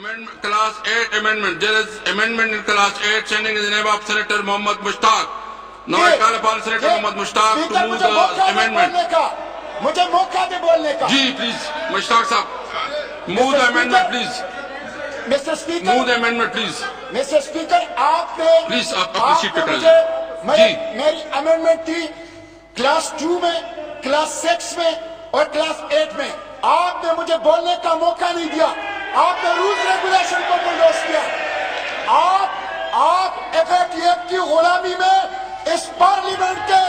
Amendment, Class 8 amendment. There is amendment in Class 8 sending in the name of Senator Mohammad Mushtaq. Now I call upon Senator Mohammad Mushtaq to move the amendment. مجھے موقع دے بولنے کا. Ji, please, Mushtaq sahab, move the amendment, please. Mr. Speaker, Move the amendment, please. Mr. Speaker, آپ نے Please, اپنی set پہ کھڑے جائیں. جی. میری امینڈمنٹ تھی کلاس 2 میں، کلاس 6 میں اور کلاس 8 میں. آپ نے مجھے بولنے کا موقع نہیں دیا. آپ نے رولز ریگولیشن کو بلڈوز کیا. آپ ایف اے ٹی ایف کی غلامی میں اس پارلیمنٹ کے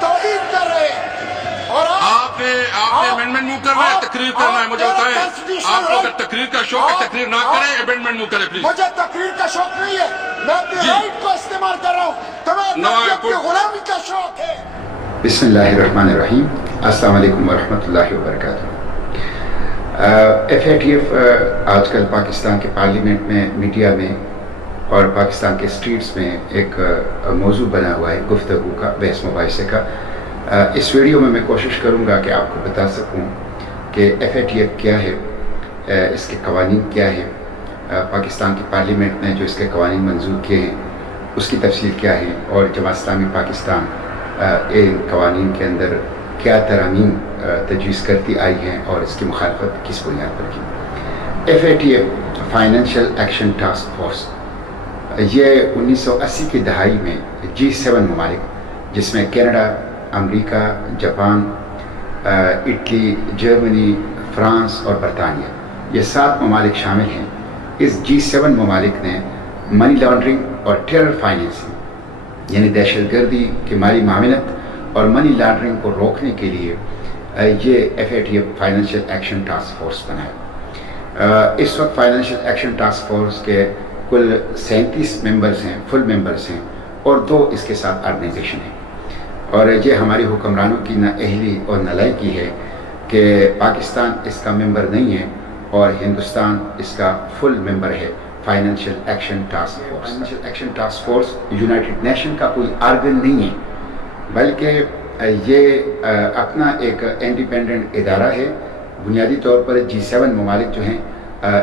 توہین کر رہے ہیں. اور آپ نے امینڈمنٹ موو کرنا ہے، تقریر کرنا ہے، مجھے بتائیں. آپ کو اگر تقریر کا شوق ہے تقریر نہ کریں، امینڈمنٹ موو کریں پلیز. مجھے تقریر کا شوق نہیں ہے، میں اپنی رائٹ کو استعمال کر رہا ہوں. تمہیں اپنی غلامی کا شوق ہے. بسم اللہ الرحمن الرحیم. السلام علیکم ورحمۃ اللہ وبرکاتہ. ایف اے ٹی ایف آج کل پاکستان کے پارلیمنٹ میں، میڈیا میں اور پاکستان کے اسٹریٹس میں ایک موضوع بنا ہوا ہے گفتگو کا، بحث مباحثے کا. اس ویڈیو میں کوشش کروں گا کہ آپ کو بتا سکوں کہ ایف اے ٹی ایف کیا ہے، اس کے قوانین کیا ہے، پاکستان کی پارلیمنٹ نے جو اس کے قوانین منظور کیے ہیں اس کی تفصیل کیا ہے، اور جماعت اسلامی پاکستان ان قوانین کے اندر کیا ترامیم تجویز کرتی آئی ہیں اور اس کی مخالفت کس بنیاد پر کی. F A T F financial action task force, یہ 1980 کی دہائی میں G7 ممالک جس میں کینیڈا، امریکہ، جاپان، اٹلی، جرمنی، فرانس اور برطانیہ، یہ 7 ممالک شامل ہیں. اس G7 ممالک نے منی لانڈرنگ اور ٹیرر فائنینسنگ یعنی دہشت گردی کی مالی معاونت اور منی لانڈرنگ کو روکنے کے لیے یہ F A T F financial action task force بنایا. اس وقت فائنینشیل ایکشن ٹاسک فورس کے کل 37 ممبرز ہیں، فل ممبرز ہیں، اور 2 اس کے ساتھ آرگنائزیشن ہیں. اور یہ ہماری حکمرانوں کی نااہلی اور نالائقی ہے کہ پاکستان اس کا ممبر نہیں ہے اور ہندوستان اس کا فل ممبر ہے financial action task force. Financial action task force United nation کا کوئی آرگن نہیں ہے، بلکہ یہ اپنا ایک انڈیپینڈنٹ ادارہ ہے. بنیادی طور پر G7 ممالک جو ہیں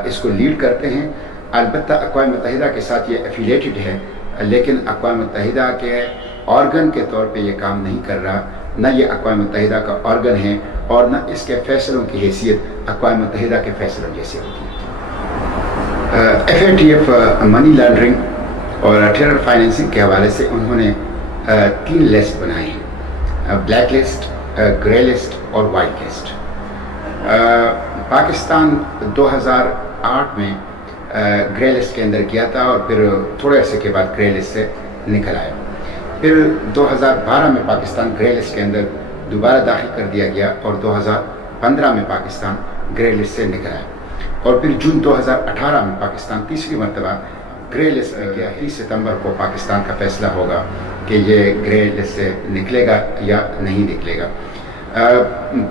اس کو لیڈ کرتے ہیں. البتہ اقوام متحدہ کے ساتھ یہ ایفیلیٹڈ ہے، لیکن اقوام متحدہ کے آرگن کے طور پہ یہ کام نہیں کر رہا. نہ یہ اقوام متحدہ کا آرگن ہے اور نہ اس کے فیصلوں کی حیثیت اقوام متحدہ کے فیصلوں جیسے ہوتی ہے. F A T F money laundering اور ٹیرر فائنینسنگ کے حوالے سے انہوں نے 3 لسٹ بنائی ہیں: بلیک لسٹ، گرے لسٹ اور وائٹ لسٹ. پاکستان 2008 میں گرے لسٹ کے اندر گیا تھا اور پھر تھوڑے عرصے کے بعد گرے لسٹ سے نکل آیا. پھر 2012 میں پاکستان گرے لسٹ کے اندر دوبارہ داخل کر دیا گیا اور 2015 میں پاکستان گرے لسٹ سے نکل آیا. اور پھر جون 2018 میں پاکستان تیسری مرتبہ گرے لسٹ میں گیا. 30 ستمبر کو پاکستان کا فیصلہ ہوگا کہ یہ گرے لسٹ سے نکلے گا یا نہیں نکلے گا.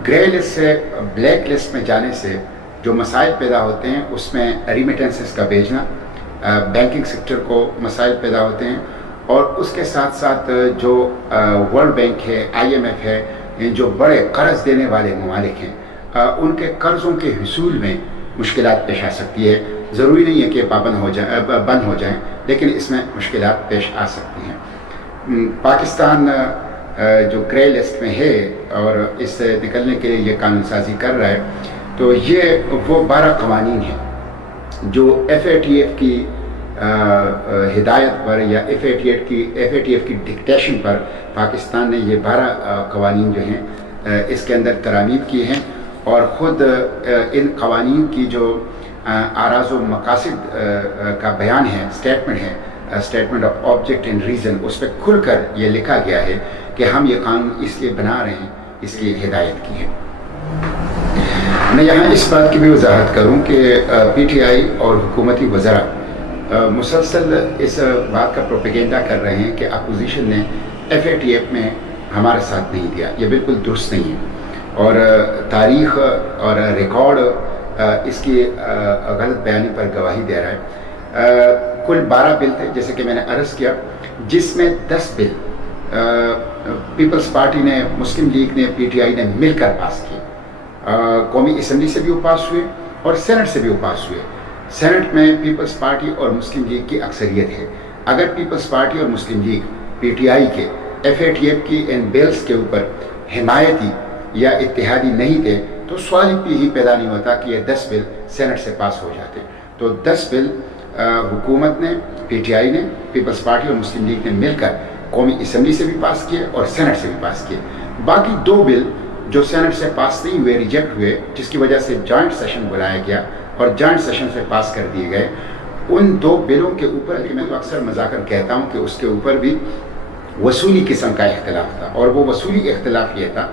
گرے لسٹ سے بلیک لسٹ میں جانے سے جو مسائل پیدا ہوتے ہیں اس میں ریمیٹنسز کا بھیجنا، بینکنگ سیکٹر کو مسائل پیدا ہوتے ہیں، اور اس کے ساتھ ساتھ جو ورلڈ بینک ہے، IMF ہے، جو بڑے قرض دینے والے ممالک ہیں، ان کے قرضوں کے حصول میں مشکلات پیش آ سکتی ہے. ضروری نہیں ہے کہ بند ہو جائیں، لیکن اس میں مشکلات پیش آ سکتی ہیں. پاکستان جو گرے لسٹ میں ہے اور اس سے نکلنے کے لیے یہ قانون سازی کر رہا ہے، تو یہ وہ 12 قوانین ہیں جو ایف اے ٹی ایف کی ہدایت پر یا ایف اے ٹی ایف کی ڈکٹیشن پر پاکستان نے یہ 12 قوانین جو ہیں اس کے اندر ترامیم کی ہیں. اور خود ان قوانین کی جو آراز و مقاصد کا بیان ہے، statement of object and reason, اس پہ کھل کر یہ لکھا گیا ہے کہ ہم یہ قانون اس لیے بنا رہے ہیں، اس کی ہدایت کی ہے. میں یہاں اس بات کی بھی وضاحت کروں کہ پی ٹی آئی اور حکومتی وزراء مسلسل اس بات کا پروپیگنڈا کر رہے ہیں کہ اپوزیشن نے ایف اے ٹی ایف میں ہمارا ساتھ نہیں دیا. یہ بالکل درست نہیں ہے، اور تاریخ اور ریکارڈ اس کی غلط بیانی پر گواہی دے رہا ہے. کل 12 بل تھے جیسے کہ میں نے عرض کیا، جس میں 10 بل پیپلز پارٹی نے، مسلم لیگ نے، پی ٹی آئی نے مل کر پاس کیے. قومی اسمبلی سے بھی وہ پاس ہوئے اور سینٹ سے بھی وہ پاس ہوئے. سینٹ میں پیپلز پارٹی اور مسلم لیگ کی اکثریت ہے. اگر پیپلز پارٹی اور مسلم لیگ پی ٹی آئی کے FATF کی ان بلز کے اوپر حمایتی یا اتحادی نہیں تھے تو سوال ہی پیدا نہیں ہوتا کہ یہ 10 بل سینٹ سے پاس ہو جاتے. تو 10 بل حکومت نے، PTI نے، پیپلز پارٹی اور مسلم لیگ نے مل کر قومی اسمبلی سے بھی پاس کیے اور سینٹ سے بھی پاس کیے. باقی 2 بل جو سینٹ سے پاس نہیں ہوئے، ریجیکٹ ہوئے، جس کی وجہ سے جوائنٹ سیشن بلایا گیا اور جوائنٹ سیشن سے پاس کر دیے گئے. ان 2 بلوں کے اوپر میں تو اکثر مذاکر کہتا ہوں کہ اس کے اوپر بھی وصولی قسم کا اختلاف تھا، اور وہ وصولی اختلاف یہ تھا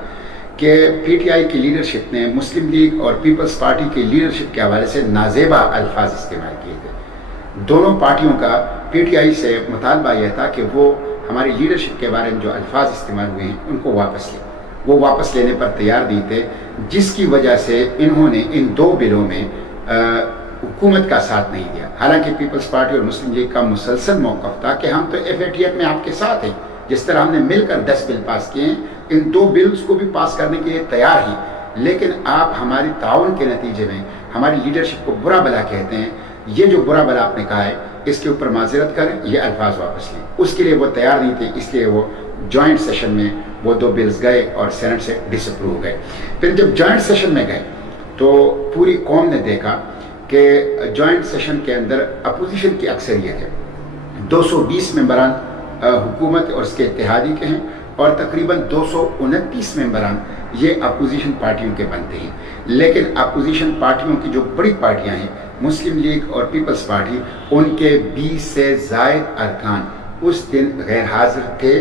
کہ PTI کی لیڈرشپ نے مسلم لیگ اور پیپلز پارٹی کی لیڈرشپ کے حوالے سے نازیبا الفاظ استعمال کیے تھے. دونوں پارٹیوں کا PTI سے مطالبہ یہ تھا کہ وہ ہماری لیڈرشپ کے بارے میں جو الفاظ استعمال ہوئے ہیں ان کو واپس لیں. وہ واپس لینے پر تیار نہیں تھے، جس کی وجہ سے انہوں نے ان 2 بلوں میں حکومت کا ساتھ نہیں دیا. حالانکہ پیپلز پارٹی اور مسلم لیگ کا مسلسل موقف تھا کہ ہم تو FATF میں آپ کے ساتھ ہیں. جس طرح ہم نے مل کر 10 بل پاس کیے ہیں، ان 2 بلز کو بھی پاس کرنے کے لیے تیار ہی، لیکن آپ ہماری تعاون کے نتیجے میں ہماری لیڈرشپ کو برا بلا کہتے ہیں. یہ جو برا بلا آپ نے کہا ہے اس کے اوپر معذرت کریں، یہ الفاظ واپس لیں. اس کے لیے وہ تیار نہیں تھے، اس لیے وہ جوائنٹ سیشن میں وہ 2 بلز گئے اور سینٹ سے ڈس اپروو ہو گئے. پھر جب جوائنٹ سیشن میں گئے تو پوری قوم نے دیکھا کہ جوائنٹ سیشن کے اندر اپوزیشن کی اکثریت ہے. 220 ممبران حکومت اور اس کے اتحادی کے ہیں اور تقریباً 229 ممبران یہ اپوزیشن پارٹیوں کے بنتے ہیں. لیکن اپوزیشن پارٹیوں کی جو بڑی پارٹیاں ہیں، مسلم لیگ اور پیپلز پارٹی، ان کے 20 سے زائد ارکان اس دن غیر حاضر تھے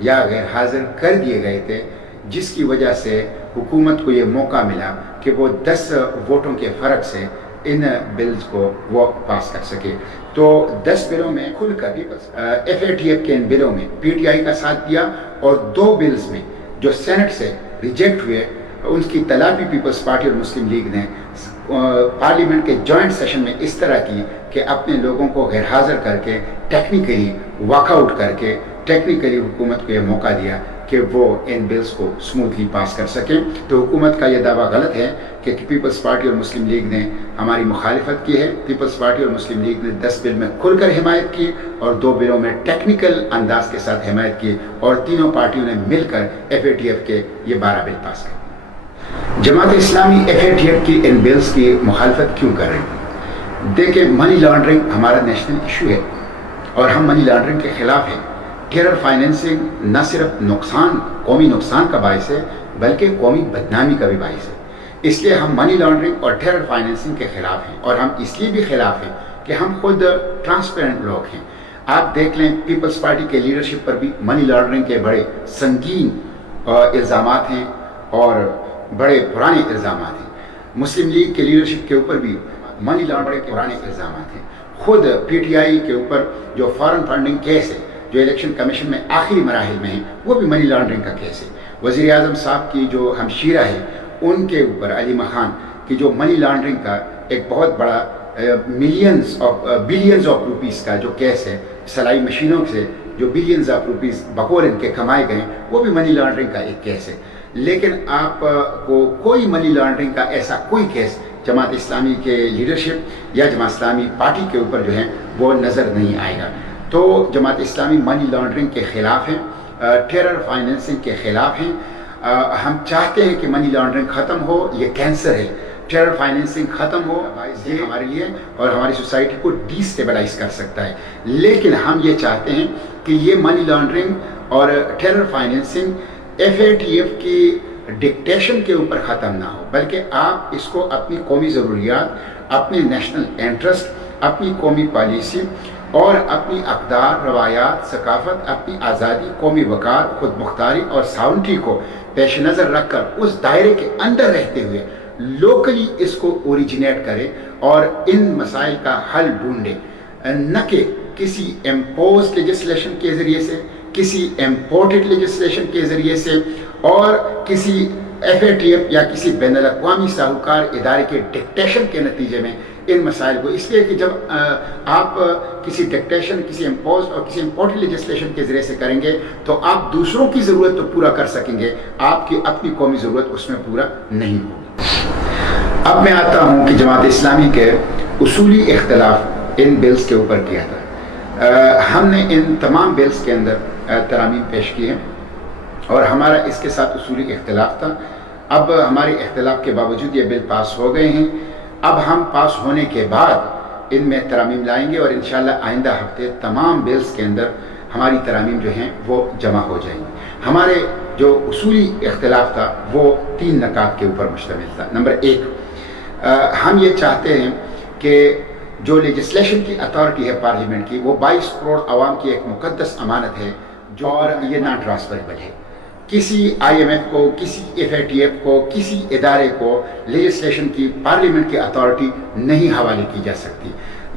یا غیر حاضر کر دیے گئے تھے، جس کی وجہ سے حکومت کو یہ موقع ملا کہ وہ 10 ووٹوں کے فرق سے ان بلز کو وہ پاس کر سکے. تو 10 بلوں میں کھل کر FATF کے ان بلوں میں PTI کا ساتھ دیا، اور 2 بلز میں جو سینٹ سے ریجیکٹ ہوئے ان کی تلافی پیپلز پارٹی اور مسلم لیگ نے پارلیمنٹ کے جوائنٹ سیشن میں اس طرح کی کہ اپنے لوگوں کو غیر حاضر کر کے ٹیکنیکلی واک آؤٹ کر کے ٹیکنیکلی حکومت کو یہ موقع دیا کہ وہ ان بلز کو سموتھلی پاس کر سکیں. تو حکومت کا یہ دعویٰ غلط ہے کہ پیپلز پارٹی اور مسلم لیگ نے ہماری مخالفت کی ہے. پیپلز پارٹی اور مسلم لیگ نے 10 بل میں کھل کر حمایت کی اور 2 بلوں میں ٹیکنیکل انداز کے ساتھ حمایت کی، اور تینوں پارٹیوں نے مل کر FATF کے یہ 12 بل پاس کر. جماعت اسلامی FATF کی ان بلز کی مخالفت کیوں کر رہی ہے؟ دیکھیں، منی لانڈرنگ ہمارا نیشنل ایشو ہے اور ہم منی لانڈرنگ کے خلاف ہیں. ٹیرر فائنینسنگ نہ صرف نقصان، قومی نقصان کا باعث ہے، بلکہ قومی بدنامی کا بھی باعث ہے. اس لیے ہم منی لانڈرنگ اور ٹیرر فائنینسنگ کے خلاف ہیں، اور ہم اس لیے بھی خلاف ہیں کہ ہم خود ٹرانسپیرنٹ لوگ ہیں. آپ دیکھ لیں، پیپلز پارٹی کے لیڈرشپ پر بھی منی لانڈرنگ کے بڑے سنگین الزامات ہیں اور بڑے پرانے الزامات ہیں. مسلم لیگ کے لیڈرشپ کے اوپر بھی منی لانڈرنگ کے پرانے الزامات ہیں. خود PTI کے اوپر جو فارن فنڈنگ کیس ہے، جو الیکشن کمیشن میں آخری مراحل میں ہیں، وہ بھی منی لانڈرنگ کا کیس ہے. وزیر اعظم صاحب کی جو ہمشیرہ ہے، ان کے اوپر علیمہ خان کی جو منی لانڈرنگ کا ایک بہت بڑا بلینز آف روپیز کا جو کیس ہے، سلائی مشینوں سے جو بلینز آف روپیز بقول ان کے کمائے گئے، وہ بھی منی لانڈرنگ کا ایک کیس ہے. لیکن آپ کو کوئی منی لانڈرنگ کا ایسا کوئی کیس جماعت اسلامی کے لیڈرشپ یا جماعت اسلامی پارٹی کے اوپر جو ہے وہ نظر نہیں آئے گا. تو جماعت اسلامی منی لانڈرنگ کے خلاف ہیں، ٹیرر فائنینسنگ کے خلاف ہیں. ہم چاہتے ہیں کہ منی لانڈرنگ ختم ہو، یہ کینسر ہے. ٹیرر فائنینسنگ ختم ہو، یہ ہمارے لیے اور ہماری سوسائٹی کو ڈی سٹیبلائز کر سکتا ہے. لیکن ہم یہ چاہتے ہیں کہ یہ منی لانڈرنگ اور ٹیرر فائنینسنگ FATF کی ڈکٹیشن کے اوپر ختم نہ ہو، بلکہ آپ اس کو اپنی قومی ضروریات، اپنے نیشنل انٹرسٹ، اپنی قومی پالیسی اور اپنی اقدار، روایات، ثقافت، اپنی آزادی، قومی وقار، خود مختاری اور ساونٹی کو پیش نظر رکھ کر اس دائرے کے اندر رہتے ہوئے لوکلی اس کو اوریجنیٹ کرے اور ان مسائل کا حل ڈھونڈے، نہ کہ کسی امپوز لیجسلیشن کے ذریعے سے، کسی امپورٹڈ لیجسلیشن کے ذریعے سے، اور کسی FATF یا کسی بین الاقوامی ساہوکار ادارے کے ڈکٹیشن کے نتیجے میں ان مسائل کو. اس لیے کہ جب آپ کسی ڈکٹیشن، کسی امپوز اور کسی امپورٹڈ لیجسلیشن کے ذریعے سے کریں گے تو آپ دوسروں کی ضرورت تو پورا کر سکیں گے، آپ کی اپنی قومی ضرورت اس میں پورا نہیں ہوگی. اب میں آتا ہوں کہ جماعت اسلامی کے اصولی اختلاف ان بلز کے اوپر کیا تھا. ہم نے ان تمام بلز کے اندر ترامیم پیش کی ہیں اور ہمارا اس کے ساتھ اصولی اختلاف تھا. اب ہمارے اختلاف کے باوجود یہ بل پاس ہو گئے ہیں. اب ہم پاس ہونے کے بعد ان میں ترامیم لائیں گے اور انشاءاللہ آئندہ ہفتے تمام بلز کے اندر ہماری ترامیم جو ہیں وہ جمع ہو جائیں گی. ہمارے جو اصولی اختلاف تھا وہ 3 نکات کے اوپر مشتمل تھا. نمبر 1، ہم یہ چاہتے ہیں کہ جو لیجسلیشن کی اتھارٹی ہے پارلیمنٹ کی، وہ 22 کروڑ عوام کی ایک مقدس امانت ہے جو اور یہ نان ٹرانسفریبل ہے. کسی آئی ایم ایف کو، کسی ایف اے ٹی ایف کو، کسی ادارے کو لیجسلیشن کی پارلیمنٹ کی اتھارٹی نہیں حوالے کی جا سکتی.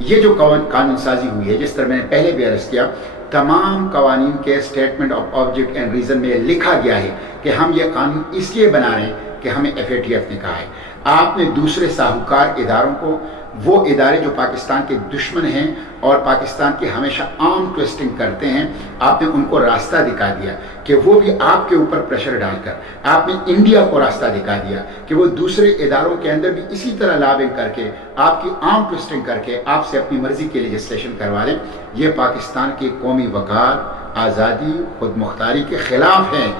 یہ جو قانون سازی ہوئی ہے، جس طرح میں نے پہلے بھی عرض کیا، تمام قوانین کے statement of object and reason میں لکھا گیا ہے کہ ہم یہ قانون اس لیے بنا رہے ہیں کہ ہمیں ایف اے ٹی ایف نے کہا ہے. آپ نے دوسرے ساہوکار اداروں کو، وہ ادارے جو پاکستان کے دشمن ہیں اور پاکستان کی ہمیشہ آرم ٹویسٹنگ کرتے ہیں، آپ نے ان کو راستہ دکھا دیا کہ وہ بھی آپ کے اوپر پریشر ڈال کر، آپ نے انڈیا کو راستہ دکھا دیا کہ وہ دوسرے اداروں کے اندر بھی اسی طرح لابنگ کر کے، آپ کی آرم ٹویسٹنگ کر کے آپ سے اپنی مرضی کے لیجسلیشن کروا لیں. یہ پاکستان کے قومی وقار، آزادی، خود مختاری کے خلاف ہیں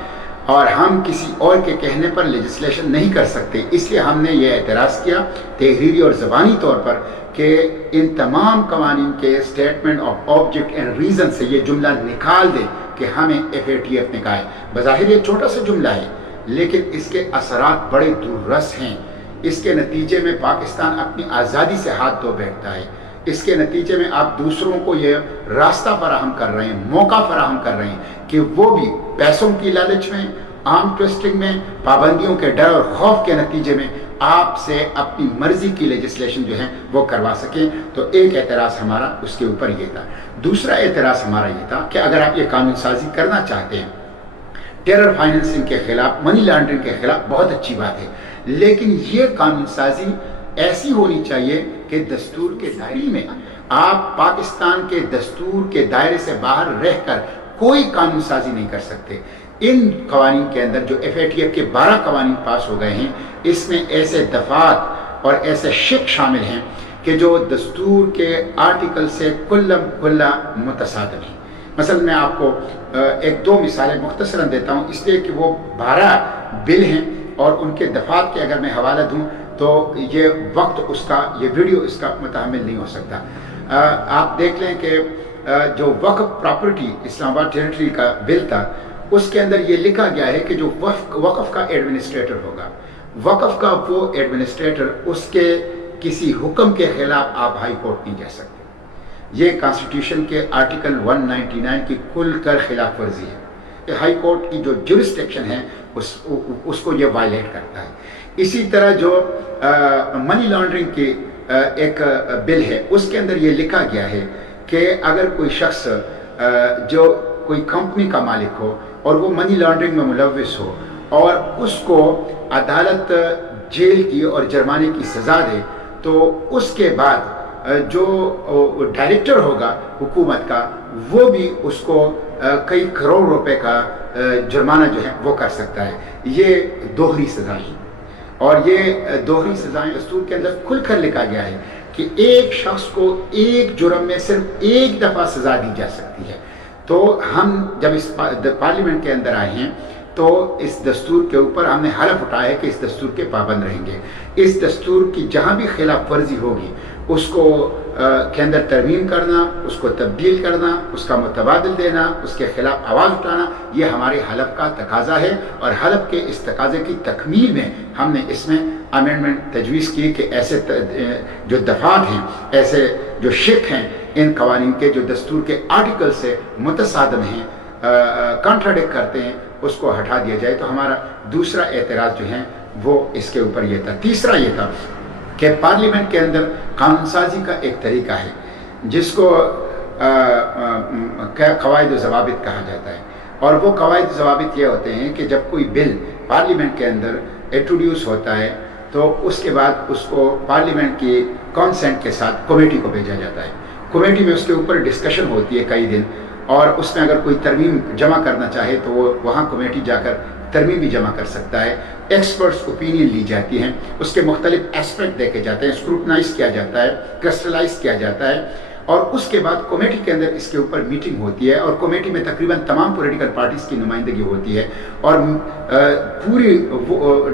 اور ہم کسی اور کے کہنے پر لیجسلیشن نہیں کر سکتے. اس لیے ہم نے یہ اعتراض کیا تحریری اور زبانی طور پر کہ ان تمام قوانین کے statement of object and reason سے یہ جملہ نکال دیں کہ ہمیں ایف اے ٹی ایف نے کہا ہے. بظاہر یہ چھوٹا سا جملہ ہے لیکن اس کے اثرات بڑے دور رس ہیں. اس کے نتیجے میں پاکستان اپنی آزادی سے ہاتھ دھو بیٹھتا ہے. اس کے نتیجے میں آپ دوسروں کو یہ راستہ فراہم کر رہے ہیں، موقع فراہم کر رہے ہیں کہ وہ بھی پیسوں کی لالچ میں، آرم ٹویسٹنگ میں، پابندیوں کے ڈر اور خوف کے نتیجے میں آپ سے اپنی مرضی کی لیجسلیشن جو ہے وہ کروا سکیں. تو ایک اعتراض ہمارا اس کے اوپر یہ تھا. دوسرا اعتراض ہمارا یہ تھا کہ اگر آپ یہ قانون سازی کرنا چاہتے ہیں ٹیرر فائننسنگ کے خلاف، منی لانڈرنگ کے خلاف، بہت اچھی بات ہے، لیکن یہ قانون سازی ایسی ہونی چاہیے کہ دستور کے دائرے میں، آپ پاکستان کے دستور کے دائرے سے باہر رہ کر کوئی قانون سازی نہیں کر سکتے. ان قوانین کے اندر جو ایف اے ٹی ایف کے 12 قوانین پاس ہو گئے ہیں، اس میں ایسے دفعات اور ایسے شق شامل ہیں کہ جو دستور کے آرٹیکل سے کلم کلا متصادم ہیں. مثلا میں آپ کو 1-2 مثالیں مختصراً دیتا ہوں، اس لیے کہ وہ 12 بل ہیں اور ان کے دفعات کے اگر میں حوالہ دوں تو یہ وقت اس کا، یہ ویڈیو اس کا متحمل نہیں ہو سکتا. آپ دیکھ لیں کہ جو وقف پراپرٹی اسلام آباد ٹیریٹری کا بل تھا، اس کے اندر یہ لکھا گیا ہے کہ جو وقف کا ایڈمنسٹریٹر ہوگا، وقف کا وہ ایڈمنسٹریٹر، اس کے کسی حکم کے خلاف آپ ہائی کورٹ نہیں جا سکتے. یہ کانسٹیٹیوشن کے آرٹیکل 199 کی کھل کر خلاف ورزی ہے. ہائی کورٹ کی جو جورسڈکشن ہے اس کو یہ وائلیٹ کرتا ہے. اسی طرح جو منی لانڈرنگ کی ایک بل ہے، اس کے اندر یہ لکھا گیا ہے کہ اگر کوئی شخص جو کوئی کمپنی کا مالک ہو اور وہ منی لانڈرنگ میں ملوث ہو اور اس کو عدالت جیل کی اور جرمانے کی سزا دے، تو اس کے بعد جو ڈائریکٹر ہوگا حکومت کا، وہ بھی اس کو کئی کروڑ روپے کا جرمانہ جو ہے وہ کر سکتا ہے. یہ دوہری سزا ہے اور یہ دوہری سزائیں دستور کے اندر کھل کر لکھا گیا ہے کہ ایک شخص کو ایک جرم میں صرف ایک دفعہ سزا دی جا سکتی ہے. تو ہم جب اس پارلیمنٹ کے اندر آئے ہیں تو اس دستور کے اوپر ہم نے حلف اٹھایا ہے کہ اس دستور کے پابند رہیں گے. اس دستور کی جہاں بھی خلاف ورزی ہوگی اس کو کے اندر ترمیم کرنا، اس کو تبدیل کرنا، اس کا متبادل دینا، اس کے خلاف آواز اٹھانا، یہ ہمارے حلف کا تقاضا ہے. اور حلف کے اس تقاضے کی تکمیل میں ہم نے اس میں امینڈمنٹ تجویز کی کہ ایسے جو دفعات ہیں، ایسے جو شق ہیں ان قوانین کے جو دستور کے آرٹیکل سے متصادم ہیں، کانٹراڈکٹ کرتے ہیں، اس کو ہٹا دیا جائے. تو ہمارا دوسرا اعتراض جو ہے وہ اس کے اوپر یہ تھا. تیسرا یہ تھا کہ پارلیمنٹ کے اندر قانون سازی کا ایک طریقہ ہے جس کو قواعد و ضوابط کہا جاتا ہے. اور وہ قواعد و ضوابط یہ ہوتے ہیں کہ جب کوئی بل پارلیمنٹ کے اندر انٹروڈیوس ہوتا ہے تو اس کے بعد اس کو پارلیمنٹ کی کانسینٹ کے ساتھ کمیٹی کو بھیجا جاتا ہے. کمیٹی میں اس کے اوپر ڈسکشن ہوتی ہے کئی دن، اور اس میں اگر کوئی ترمیم جمع کرنا چاہے تو وہ وہاں کمیٹی جا کر ترمیم بھی جمع کر سکتا ہے. ایکسپرٹس اوپینین لی جاتی ہیں, اس کے مختلف اسپیکٹ دیکھے جاتے ہیں, اسکروٹنائز کیا جاتا ہے, کرسٹلائز کیا جاتا ہے, اور اس کے بعد کمیٹی کے اندر اس کے اوپر میٹنگ ہوتی ہے, اور کمیٹی میں تقریباً تمام پولیٹیکل پارٹیز کی نمائندگی ہوتی ہے, اور پوری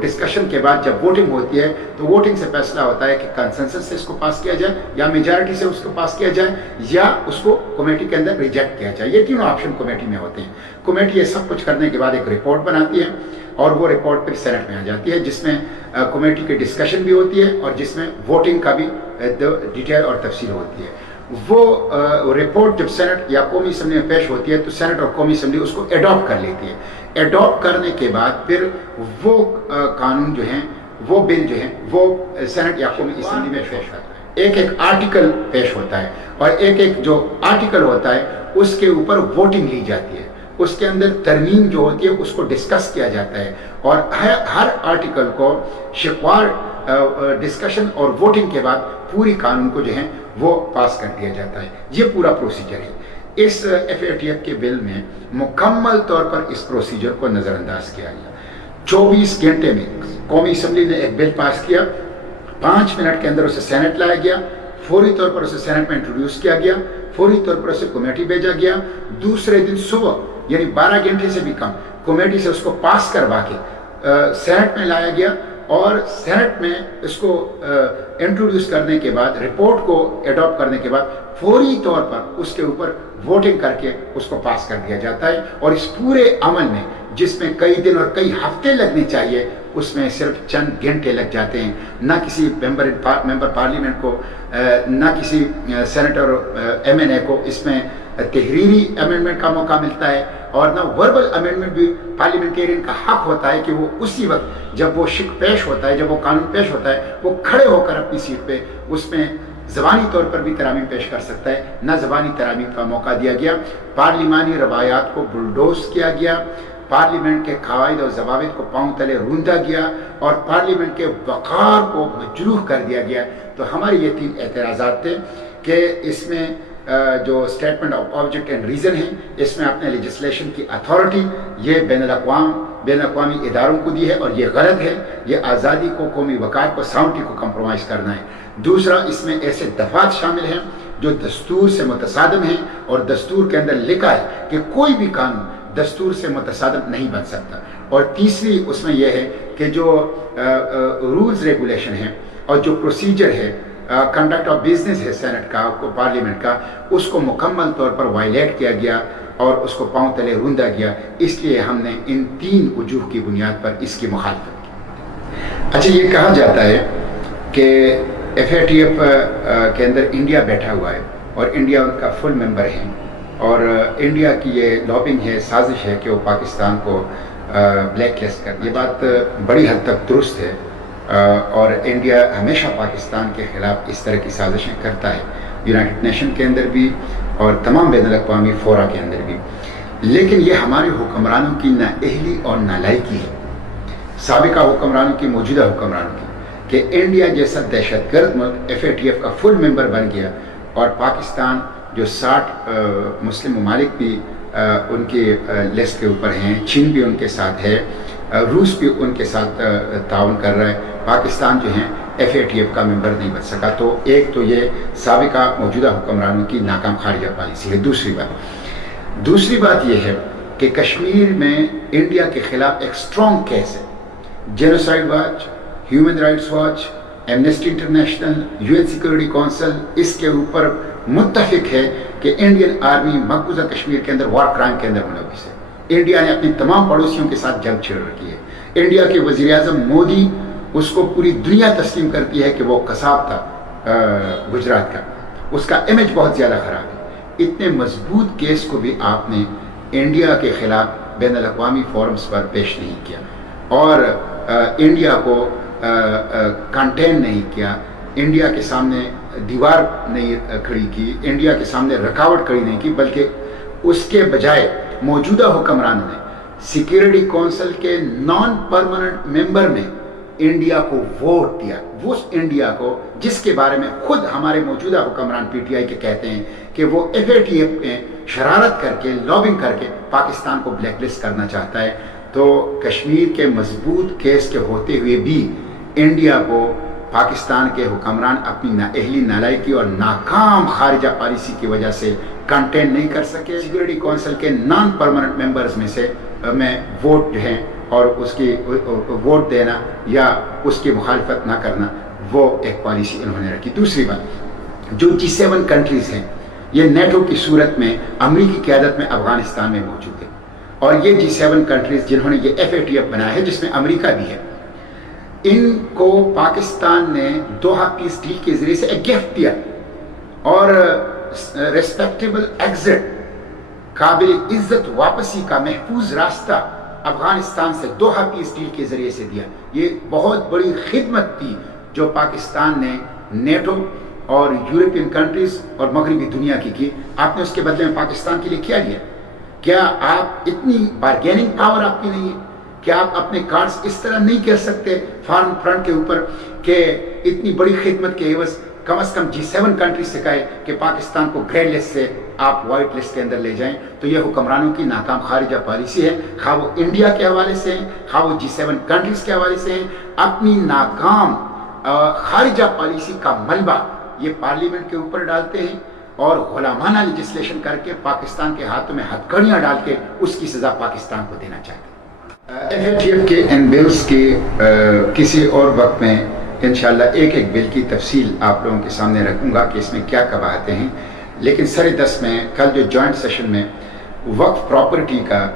ڈسکشن کے بعد جب ووٹنگ ہوتی ہے تو ووٹنگ سے فیصلہ ہوتا ہے کہ کنسنسس سے اس کو پاس کیا جائے یا میجارٹی سے اس کو پاس کیا جائے یا اس کو کمیٹی کے اندر ریجیکٹ کیا جائے. یہ تینوں آپشن کمیٹی میں ہوتے ہیں. کمیٹی یہ سب کچھ کرنے کے بعد ایک رپورٹ بناتی ہے, اور وہ رپورٹ پھر سینٹ میں آ جاتی ہے, جس میں کمیٹی کی ڈسکشن بھی ہوتی ہے اور جس میں ووٹنگ کا بھی ڈیٹیل اور تفصیل ہوتی ہے. وہ رپورٹ جب سینٹ یا قومی اسمبلی میں پیش ہوتی ہے تو سینٹ اور قومی اسمبلی اس کو ایڈاپٹ کر لیتی ہے. ایڈاپٹ کرنے کے بعد پھر وہ قانون جو ہیں, وہ بل جو ہیں, وہ سینٹ یا قومی اسمبلی میں پیش ہوتا ہے. ایک ایک آرٹیکل پیش ہوتا ہے, اور ایک ایک جو آرٹیکل ہوتا ہے اس کے اوپر ووٹنگ لی جاتی ہے. اس کے اندر ترمیم جو ہوتی ہے اس کو ڈسکس کیا جاتا ہے, اور ہر آرٹیکل کو شکوار ڈسکشن اور ووٹنگ کے بعد پوری قانون کو جو ہے وہ پاس کر دیا جاتا ہے. یہ پورا پروسیجر ہے. اس FATF کے بل میں مکمل طور پر اس پروسیجر کو نظر انداز کیا گیا. 24 گھنٹے میں قومی اسمبلی نے ایک بل پاس کیا, 5 منٹ کے اندر اسے سینٹ لایا گیا, فوری طور پر اسے سینٹ میں انٹروڈیوس کیا گیا, فوری طور پر اسے کمیٹی بھیجا گیا, دوسرے دن صبح یعنی 12 گھنٹے سے بھی کم کمیٹی سے اس کو پاس کروا کے سینٹ میں لایا گیا, اور سینٹ میں اس کو انٹروڈیوس کرنے کے بعد, رپورٹ کو ایڈاپٹ کرنے کے بعد فوری طور پر اس کے اوپر ووٹنگ کر کے اس کو پاس کر دیا جاتا ہے. اور اس پورے عمل میں جس میں کئی دن اور کئی ہفتے لگنے چاہیے اس میں صرف چند گھنٹے لگ جاتے ہیں. نہ کسی ممبر پارلیمنٹ کو, نہ کسی سینیٹر MNA کو اس میں تحریری امینڈمنٹ کا موقع ملتا ہے, اور نہ وربل امینڈمنٹ بھی پارلیمنٹیرین کا حق ہوتا ہے کہ وہ اسی وقت جب وہ شک پیش ہوتا ہے, جب وہ قانون پیش ہوتا ہے, وہ کھڑے ہو کر اپنی سیٹ پہ اس میں زبانی طور پر بھی ترامیم پیش کر سکتا ہے. نہ زبانی ترامیم کا موقع دیا گیا. پارلیمانی روایات کو بلڈوز کیا گیا, پارلیمنٹ کے قواعد اور ضوابط کو پاؤں تلے روندا گیا, اور پارلیمنٹ کے وقار کو مجروح کر دیا گیا. تو ہمارے یہ 3 اعتراضات تھے کہ اس میں جو statement of object and reason ہے, اس میں اپنے لیجسلیشن کی اتھارٹی یہ بین الاقوامی اداروں کو دی ہے, اور یہ غلط ہے. یہ آزادی کو, قومی وقار کو, ساؤنٹی کو کمپرومائز کرنا ہے. دوسرا, اس میں ایسے دفعات شامل ہیں جو دستور سے متصادم ہیں, اور دستور کے اندر لکھا ہے کہ کوئی بھی قانون دستور سے متصادم نہیں بن سکتا. اور تیسری اس میں یہ ہے کہ جو رولز ریگولیشن ہیں اور جو پروسیجر ہے, کنڈکٹ آف بزنس ہے سینٹ کا, پارلیمنٹ کا, اس کو مکمل طور پر وائلیٹ کیا گیا اور اس کو پاؤں تلے روندا گیا. اس لیے ہم نے ان 3 وجوہ کی بنیاد پر اس کی مخالفت کی. اچھا, یہ کہا جاتا ہے کہ FATF کے اندر انڈیا بیٹھا ہوا ہے, اور انڈیا ان کا فل ممبر ہے, اور انڈیا کی یہ لابنگ ہے, سازش ہے کہ وہ پاکستان کو بلیک لسٹ کر. یہ بات بڑی حد تک درست ہے, اور انڈیا ہمیشہ پاکستان کے خلاف اس طرح کی سازشیں کرتا ہے, یونائٹڈ نیشن کے اندر بھی اور تمام بین الاقوامی فورا کے اندر بھی. لیکن یہ ہمارے حکمرانوں کی نااہلی اور نالائکی ہے, سابقہ حکمرانوں کی, موجودہ حکمرانوں کی, کہ انڈیا جیسا دہشت گرد ملک FATF کا فل ممبر بن گیا, اور پاکستان جو 60 مسلم ممالک بھی ان کی لسٹ کے اوپر ہیں, چین بھی ان کے ساتھ ہے, روس بھی ان کے ساتھ تعاون کر رہا ہے, پاکستان جو ہیں FATF کا ممبر نہیں بن سکا. تو ایک تو یہ سابقہ موجودہ حکمرانوں کی ناکام خارجہ پالیسی ہے. دوسری بات یہ ہے کہ کشمیر میں انڈیا کے خلاف ایک سٹرونگ کیس ہے. Genocide watch, human rights watch, Amnesty International, UN security council اس کے اوپر متفق ہے کہ انڈین آرمی مقبوضہ کشمیر کے اندر وار کرائم کے اندر ملوث ہے. انڈیا نے اپنی تمام پڑوسیوں کے ساتھ جنگ چھیڑ رکھی ہے. انڈیا کے وزیر اعظم مودی اس کو پوری دنیا تسلیم کرتی ہے کہ وہ قصاب تھا گجرات کا, اس کا امیج بہت زیادہ خراب ہے. اتنے مضبوط کیس کو بھی آپ نے انڈیا کے خلاف بین الاقوامی فورمز پر پیش نہیں کیا, اور انڈیا کو کنٹین نہیں کیا, انڈیا کے سامنے دیوار نہیں کھڑی کی, انڈیا کے سامنے رکاوٹ کھڑی نہیں کی, بلکہ اس کے بجائے موجودہ حکمرانوں نے سیکورٹی کونسل کے نان پرماننٹ ممبر میں انڈیا کو ووٹ دیا. وہ انڈیا کو جس کے بارے میں خود ہمارے موجودہ حکمران PTI کے کہتے ہیں کہ وہ FATF میں شرارت کر کے لابنگ کر کے پاکستان کو بلیک لسٹ کرنا چاہتا ہے، تو کشمیر کے مضبوط کیس کے ہوتے ہوئے بھی انڈیا کو پاکستان کے حکمران اپنی نااہلی، نالائکی اور ناکام خارجہ پالیسی کی وجہ سے کنٹین نہیں کر سکے۔ سیکورٹی کونسل کے نان پرماننٹ ممبرز میں سے میں ووٹ جو ہیں اور اس کی ووٹ دینا یا اس کی مخالفت نہ کرنا، وہ ایک پالیسی انہوں نے رکھی۔ دوسری بات، جو G7 کنٹریز ہیں یہ نیٹو کی صورت میں امریکی قیادت میں افغانستان میں موجود ہے، اور یہ G7 کنٹریز جنہوں نے یہ FATF بنایا ہے جس میں امریکہ بھی ہے، ان کو پاکستان نے دوحہ پیس ڈیل کے ذریعے سے ایک گفٹ دیا اور ریسپیکٹیبل ایگزٹ، قابل عزت واپسی کا محفوظ راستہ افغانستان سے دوحہ پیس ڈیل کے ذریعے سے دیا۔ یہ بہت بڑی خدمت تھی جو پاکستان نے نیٹو اور یورپین کنٹریز اور مغربی دنیا کی۔ آپ نے اس کے بدلے میں پاکستان کے لیے کیا لیا؟ کیا آپ اتنی بارگیننگ پاور آپ کی نہیں ہے؟ کیا آپ اپنے کارڈز اس طرح نہیں کر سکتے فارن فرنٹ کے اوپر کہ اتنی بڑی خدمت کے عوض کم از کم G7 کنٹریز سے کہے کہ پاکستان کو گرے لسٹ سے آپ وائٹ لسٹ کے اندر لے جائیں؟ تو یہ حکمرانوں کی ناکام خارجہ پالیسی ہے، خواہ وہ انڈیا کے حوالے سے ہیں، خواہ وہ G7 کنٹریز کے حوالے سے ہیں۔ اپنی ناکام خارجہ پالیسی کا ملبہ یہ پارلیمنٹ کے اوپر ڈالتے ہیں اور غلامانہ لیجسلیشن کر کے پاکستان کے ہاتھوں میں ہتھکڑیاں ڈال کے اس کی سزا پاکستان کو دینا چاہتے ہیں۔ FATF کے ان بلز کی کسی اور وقت میں انشاءاللہ ایک ایک بل کی تفصیل آپ لوگوں کے سامنے رکھوں گا کہ اس میں کیا قواعد ہیں، لیکن سر دست میں کل جو جوائنٹ سیشن میں وقف پراپرٹی کا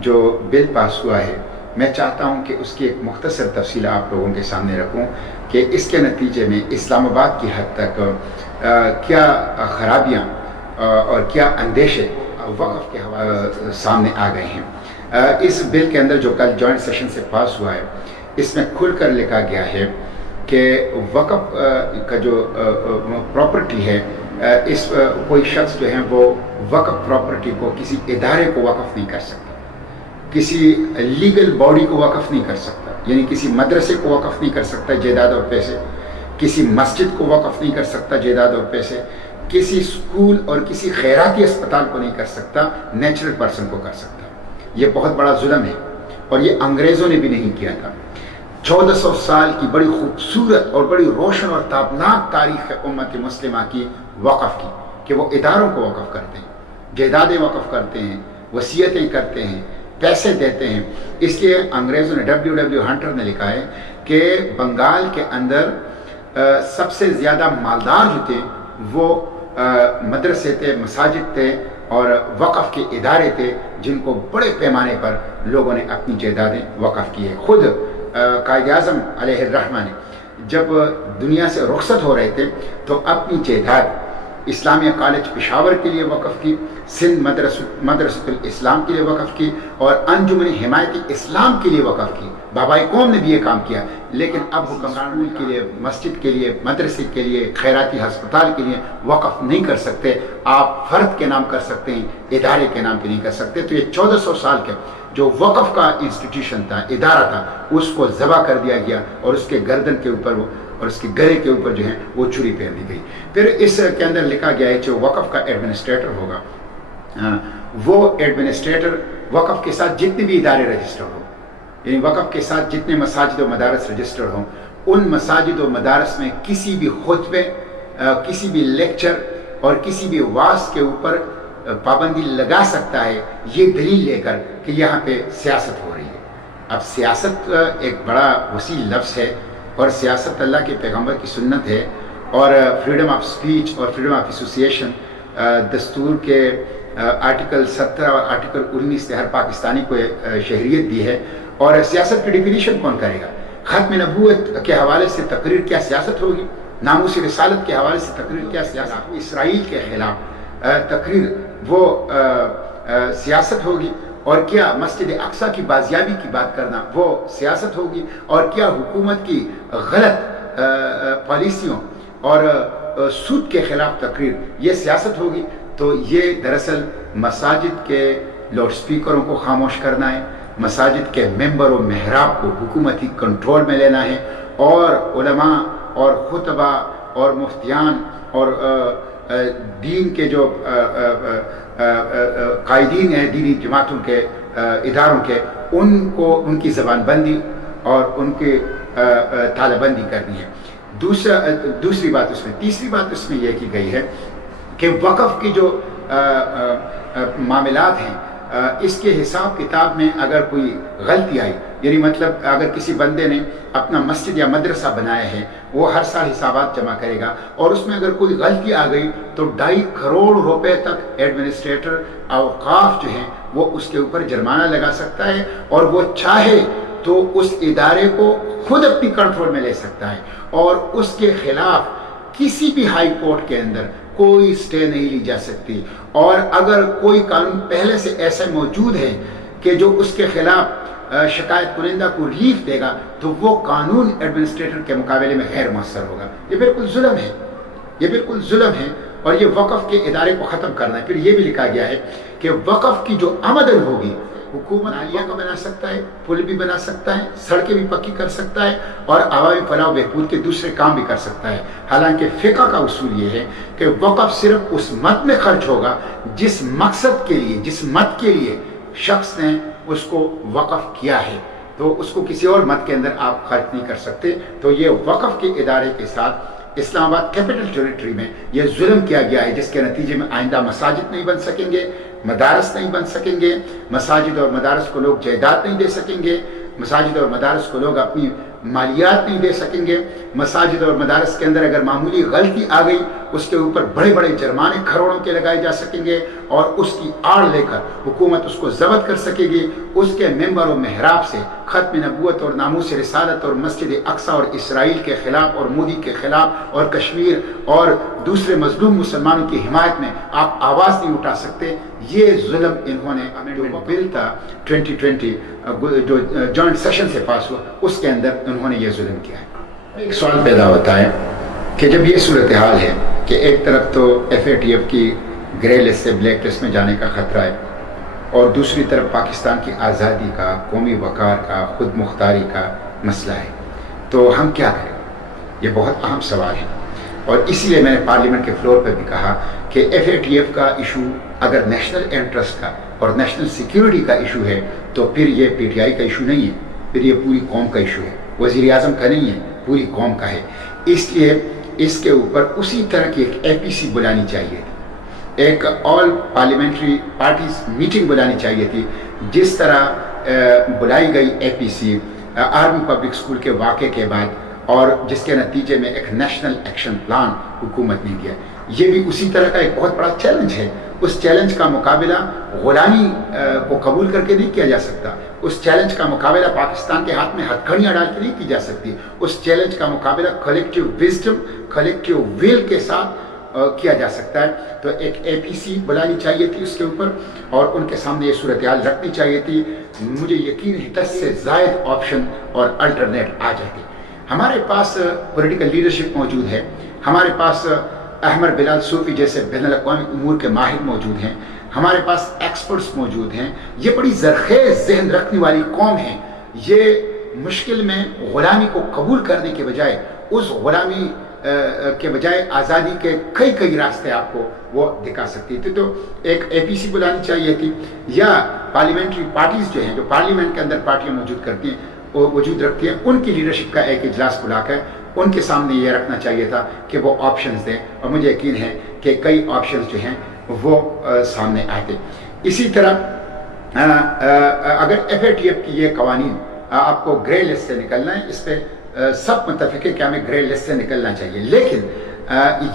جو بل پاس ہوا ہے، میں چاہتا ہوں کہ اس کی ایک مختصر تفصیل آپ لوگوں کے سامنے رکھوں کہ اس کے نتیجے میں اسلام آباد کی حد تک کیا خرابیاں اور کیا اندیشے وقف کے سامنے آ گئے ہیں۔ اس بل کے اندر جو کل جوائنٹ سیشن سے پاس ہوا ہے، اس میں کھل کر لکھا گیا ہے کہ وقف کا جو پراپرٹی ہے، اس کوئی شخص جو ہے وہ وقف پراپرٹی کو کسی ادارے کو وقف نہیں کر سکتا، کسی لیگل باڈی کو وقف نہیں کر سکتا، یعنی کسی مدرسے کو وقف نہیں کر سکتا جائیداد اور پیسے، کسی مسجد کو وقف نہیں کر سکتا جائیداد اور پیسے، کسی اسکول اور کسی خیراتی اسپتال کو نہیں کر سکتا، نیچرل پرسن کو کر سکتا۔ یہ بہت بڑا ظلم ہے اور یہ انگریزوں نے بھی نہیں کیا تھا۔ 1400 سال کی بڑی خوبصورت اور بڑی روشن اور تابناک تاریخ ہے امت مسلمہ کی وقف کی، کہ وہ اداروں کو وقف کرتے ہیں، جائیدادیں وقف کرتے ہیں، وصیتیں کرتے ہیں، پیسے دیتے ہیں۔ اس لیے انگریزوں نے W ہنٹر نے لکھا ہے کہ بنگال کے اندر سب سے زیادہ مالدار جو تھے وہ مدرسے تھے، مساجد تھے اور وقف کے ادارے تھے، جن کو بڑے پیمانے پر لوگوں نے اپنی جائیدادیں وقف کی ہے۔ خود قائد اعظم علیہ الرحمہ نے جب دنیا سے رخصت ہو رہے تھے تو اپنی جائیداد اسلامیہ کالج پشاور کے لیے وقف کی، سندھ مدرسۃ الاسلام کے لیے وقف کی اور انجمن حمایت اسلام کے لیے وقف کی۔ بابائی قوم نے بھی یہ کام کیا، لیکن اب حکمران کے لیے، مسجد کے لیے، مدرسے کے لیے، خیراتی ہسپتال کے لیے وقف نہیں کر سکتے۔ آپ فرد کے نام کر سکتے ہیں، ادارے کے نام پہ نہیں کر سکتے۔ تو یہ 1400 سال کے جو وقف کا انسٹیٹیوشن تھا، ادارہ تھا، اس کو ذبح کر دیا گیا اور اس کے گردن کے اوپر اور اس کے گلے کے اوپر جو ہے وہ چھری پھیر دی گئی۔ پھر اس کے اندر لکھا گیا ہے جو وقف کا ایڈمنسٹریٹر ہوگا، وہ ایڈمنسٹریٹر وقف کے ساتھ جتنے بھی ادارے رجسٹر ہوں، یعنی وقف کے ساتھ جتنے مساجد و مدارس رجسٹر ہوں، ان مساجد و مدارس میں کسی بھی خطبے، کسی بھی لیکچر اور کسی بھی واعظ کے اوپر پابندی لگا سکتا ہے، یہ دلیل لے کر کہ یہاں پہ سیاست ہو رہی ہے۔ اب سیاست ایک بڑا وسیع لفظ ہے اور سیاست اللہ کے پیغمبر کی سنت ہے، اور فریڈم آف سپیچ اور فریڈم آف ایسوسیشن دستور کے آرٹیکل 17 اور آرٹیکل 19 نے ہر پاکستانی کو شہریت دی ہے۔ اور سیاست کی ڈیفینیشن کون کرے گا؟ ختم نبوت کے حوالے سے تقریر کیا سیاست ہوگی؟ ناموس رسالت کے حوالے سے تقریر کیا سیاست؟ اسرائیل کے خلاف تقریر وہ سیاست ہوگی؟ اور کیا مسجد اقصیٰ کی بازیابی کی بات کرنا وہ سیاست ہوگی؟ اور کیا حکومت کی غلط پالیسیوں اور سود کے خلاف تقریر یہ سیاست ہوگی؟ تو یہ دراصل مساجد کے لاؤڈ سپیکروں کو خاموش کرنا ہے، مساجد کے ممبر و محراب کو حکومتی کنٹرول میں لینا ہے، اور علماء اور خطبہ اور مفتیان اور دین کے جو قائدین ہیں دینی جماعتوں کے اداروں کے، ان کو ان کی زبان بندی اور ان کی تالہ بندی کرنی ہے۔ دوسری بات اس میں، تیسری بات اس میں یہ کی گئی ہے کہ وقف کی جو معاملات ہیں، اس کے حساب کتاب میں اگر کوئی غلطی آئی، یعنی مطلب اگر کسی بندے نے اپنا مسجد یا مدرسہ بنایا ہے، وہ ہر سال حسابات جمع کرے گا، اور اس میں اگر کوئی غلطی آ گئی تو 2.5 کروڑ روپے تک ایڈمنسٹریٹر اوقاف جو ہیں وہ اس کے اوپر جرمانہ لگا سکتا ہے، اور وہ چاہے تو اس ادارے کو خود اپنی کنٹرول میں لے سکتا ہے، اور اس کے خلاف کسی بھی ہائی کورٹ کے اندر کوئی سٹے نہیں لی جا سکتی۔ اور اگر کوئی قانون پہلے سے ایسا موجود ہے کہ جو اس کے خلاف شکایت کنندہ کو ریلیف دے گا، تو وہ قانون ایڈمنسٹریٹر کے مقابلے میں غیر مؤثر ہوگا۔ یہ بالکل ظلم ہے، یہ بالکل ظلم ہے، اور یہ وقف کے ادارے کو ختم کرنا ہے۔ پھر یہ بھی لکھا گیا ہے کہ وقف کی جو آمدن ہوگی، حکومت عالیہ کا بنا سکتا ہے، پل بھی بنا سکتا ہے، سڑکیں بھی پکی کر سکتا ہے، اور عوامی فلاح و بہبود کے دوسرے کام بھی کر سکتا ہے۔ حالانکہ فقہ کا اصول یہ ہے کہ وقف صرف اس مت میں خرچ ہوگا جس مقصد کے لیے، جس مت کے لیے شخص نے اس کو وقف کیا ہے، تو اس کو کسی اور مت کے اندر آپ خرچ نہیں کر سکتے۔ تو یہ وقف کے ادارے کے ساتھ اسلام آباد کیپٹل ٹیریٹری میں یہ ظلم کیا گیا ہے، جس کے نتیجے میں آئندہ مساجد نہیں بن سکیں گے، مدارس نہیں بن سکیں گے، مساجد اور مدارس کو لوگ جائیداد نہیں دے سکیں گے، مساجد اور مدارس کو لوگ اپنی مالیات نہیں دے سکیں گے، مساجد اور مدارس کے اندر اگر معمولی غلطی آ گئی اس کے اوپر بڑے بڑے جرمانے کروڑوں کے لگائے جا سکیں گے، اور اس کی آڑ لے کر حکومت اس کو ضبط کر سکے گی۔ اس کے ممبر و محراب سے ختم نبوت اور ناموس رسالت اور مسجد اقصی اور اسرائیل کے خلاف اور مودی کے خلاف اور کشمیر اور دوسرے مظلوم مسلمانوں کی حمایت میں آپ آواز نہیں اٹھا سکتے۔ یہ ظلم انہوں نے، جو بل تھا 2020 جو جوائنٹ سیشن سے پاس ہوا، اس کے اندر انہوں نے یہ ظلم کیا ہے۔ ایک سوال پیدا ہوتا ہے کہ جب یہ صورتحال ہے کہ ایک طرف تو FATF کی گرے لسٹ سے بلیک لسٹ میں جانے کا خطرہ ہے، اور دوسری طرف پاکستان کی آزادی کا، قومی وقار کا، خود مختاری کا مسئلہ ہے، تو ہم کیا کریں؟ یہ بہت اہم سوال ہے، اور اسی لیے میں نے پارلیمنٹ کے فلور پہ بھی کہا کہ FATF کا ایشو اگر نیشنل انٹرسٹ کا اور نیشنل سیکیورٹی کا ایشو ہے تو پھر یہ PTI کا ایشو نہیں ہے، پھر یہ پوری قوم کا ایشو ہے، وزیر اعظم کا نہیں ہے، پوری قوم کا ہے۔ اس لیے اس کے اوپر اسی طرح کی ایک APC بلانی چاہیے تھی، ایک آل پارلیمنٹری پارٹیز میٹنگ بلانی چاہیے تھی، جس طرح بلائی گئی APC آرمی پبلک اسکول کے واقعے کے بعد، اور جس کے نتیجے میں ایک نیشنل ایکشن پلان حکومت نے دیا۔ یہ بھی اسی طرح کا ایک بہت بڑا چیلنج ہے۔ اس چیلنج کا مقابلہ غلامی کو قبول کر کے نہیں کیا جا سکتا، اس چیلنج کا مقابلہ پاکستان کے ہاتھ میں ہتھکڑیاں ڈال کے نہیں کی جا سکتی، اس چیلنج کا مقابلہ کلیکٹیو وزڈم، کلیکٹیو ول کے ساتھ کیا جا سکتا ہے۔ تو ایک APC بلانی چاہیے تھی اس کے اوپر، اور ان کے سامنے یہ صورتحال رکھنی چاہیے تھی۔ مجھے یقین ہے 10 سے زائد آپشن اور الٹرنیٹ آ جاتے۔ ہمارے پاس پولیٹیکل لیڈرشپ موجود ہے، ہمارے پاس احمد بلال صوفی جیسے بین الاقوامی امور کے ماہر موجود ہیں، ہمارے پاس ایکسپرٹس موجود ہیں، یہ بڑی زرخیز ذہن رکھنے والی قوم ہے۔ یہ مشکل میں غلامی کو قبول کرنے کے بجائے، اس غلامی کے بجائے آزادی کے کئی راستے آپ کو وہ دکھا سکتی تھی۔ تو ایک APC بلانی چاہیے تھی، یا پارلیمنٹری پارٹیز جو ہیں، جو پارلیمنٹ کے اندر پارٹیاں موجود کرتی ہیں، وجود رکھتی ہیں، ان کی لیڈرشپ کا ایک اجلاس بلا کر ان کے سامنے یہ رکھنا چاہیے تھا کہ وہ آپشنز دیں، اور مجھے یقین ہے کہ کئی آپشنز جو ہیں وہ سامنے آتے۔ اسی طرح اگر FATF کی یہ قوانین آپ کو گرے لسٹ سے نکلنا ہے، اس پہ سب متفق ہے کہ ہمیں گرے لسٹ سے نکلنا چاہیے، لیکن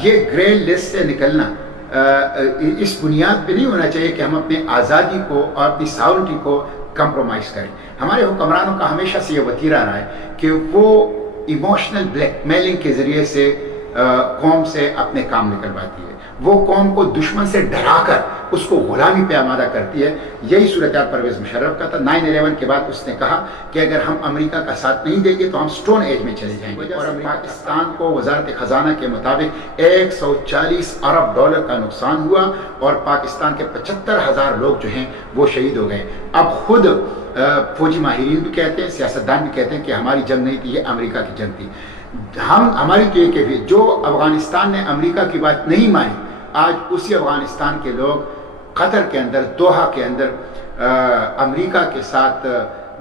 یہ گرے لسٹ سے نکلنا اس بنیاد پہ نہیں ہونا چاہیے کہ ہم اپنے آزادی کو اور اپنی ساورنٹی کو کمپرومائز کریں۔ ہمارے حکمرانوں کا ہمیشہ سے یہ وتیرہ رہا ہے کہ وہ ایموشنل بلیک میلنگ کے ذریعے سے قوم سے اپنے کام نکلواتی ہے، وہ قوم کو دشمن سے ڈرا کر اس کو غلامی پہ آمادہ کرتی ہے۔ یہی صورتحال پرویز مشرف کا تھا۔ 9/11 کے بعد اس نے کہا کہ اگر ہم امریکہ کا ساتھ نہیں دیں گے تو ہم سٹون ایج میں چلے جائیں گے، اور پاکستان کو وزارت خزانہ کے مطابق $140 ارب کا نقصان ہوا، اور پاکستان کے 75,000 لوگ جو ہیں وہ شہید ہو گئے۔ اب خود فوجی ماہرین بھی کہتے ہیں، سیاستدان بھی کہتے ہیں کہ ہماری جنگ نہیں تھی، یہ امریکہ کی جنگ تھی۔ ہماری تو یہ کہ جو افغانستان نے امریکہ کی بات نہیں مانی، آج اسی افغانستان کے لوگ قطر کے اندر دوحہ کے اندر امریکہ کے ساتھ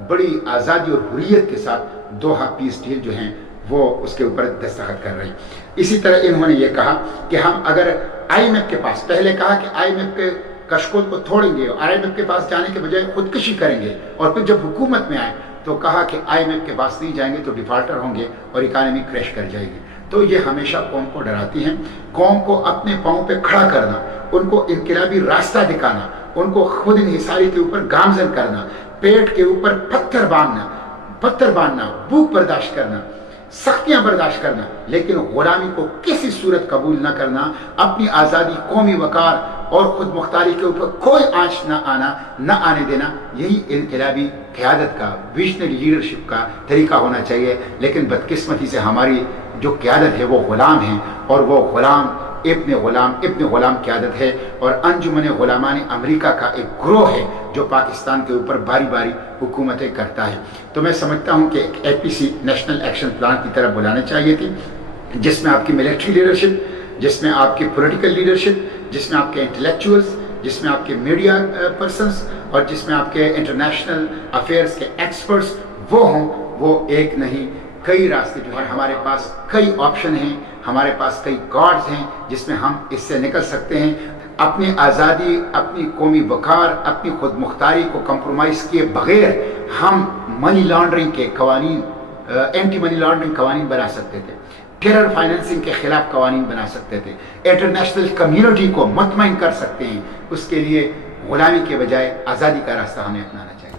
بڑی آزادی اور حریت کے ساتھ دوحہ پیس ڈیل جو ہیں وہ اس کے اوپر دستخط کر رہے ہیں. اسی طرح انہوں نے یہ کہا کہ ہم اگر آئی ایم ایف کے پاس، پہلے کہا کہ آئی ایم ایف کے کشکول کو توڑیں گے، آئی ایم ایف کے پاس جانے کے بجائے خودکشی کریں گے، اور پھر جب حکومت میں آئے تو کہا کہ آئی ایم ایف کے پاس نہیں جائیں گے تو ڈیفالٹر ہوں گے اور اکانومی کریش کر جائے گی. تو یہ ہمیشہ قوم کو ڈراتی ہیں. قوم کو اپنے پاؤں پہ کھڑا کرنا، ان کو انقلابی راستہ دکھانا، ان کو خود انحصاری کے اوپر گامزن کرنا، پیٹ کے اوپر پتھر باندھنا، بھوک برداشت کرنا، سختیاں برداشت کرنا، لیکن غلامی کو کسی صورت قبول نہ کرنا، اپنی آزادی، قومی وقار اور خود مختاری کے اوپر کوئی آنچ نہ آنے دینا، یہی انقلابی قیادت کا، ویژنری لیڈرشپ کا طریقہ ہونا چاہیے. لیکن بدقسمتی سے ہماری جو قیادت ہے وہ غلام ہے، اور وہ غلام ابن غلام قیادت ہے، اور انجمن غلامان امریکہ کا ایک گروہ ہے جو پاکستان کے اوپر باری باری حکومتیں کرتا ہے. تو میں سمجھتا ہوں کہ ایک APC نیشنل ایکشن پلان کی طرف بلانے چاہیے تھی، جس میں آپ کی ملٹری لیڈرشپ، جس میں آپ کی پولیٹیکل لیڈرشپ، جس میں آپ کے انٹلیکچوئلز، جس میں آپ کے میڈیا پرسنز، اور جس میں آپ کے انٹرنیشنل افیئرس کے ایکسپرٹس وہ ہوں. وہ ایک نہیں، کئی راستے جو ہیں ہمارے پاس، کئی آپشن ہیں، ہمارے پاس کئی کارڈز ہیں جس میں ہم اس سے نکل سکتے ہیں. اپنی آزادی، اپنی قومی وقار، اپنی خود مختاری کو کمپرومائز کیے بغیر ہم منی لانڈرنگ کے قوانین، اینٹی منی لانڈرنگ قوانین بنا سکتے تھے، ٹیرر فائنینسنگ کے خلاف قوانین بنا سکتے تھے، انٹرنیشنل کمیونٹی کو مطمئن کر سکتے ہیں. اس کے لیے غلامی کے بجائے آزادی کا راستہ ہمیں اپنانا چاہیے.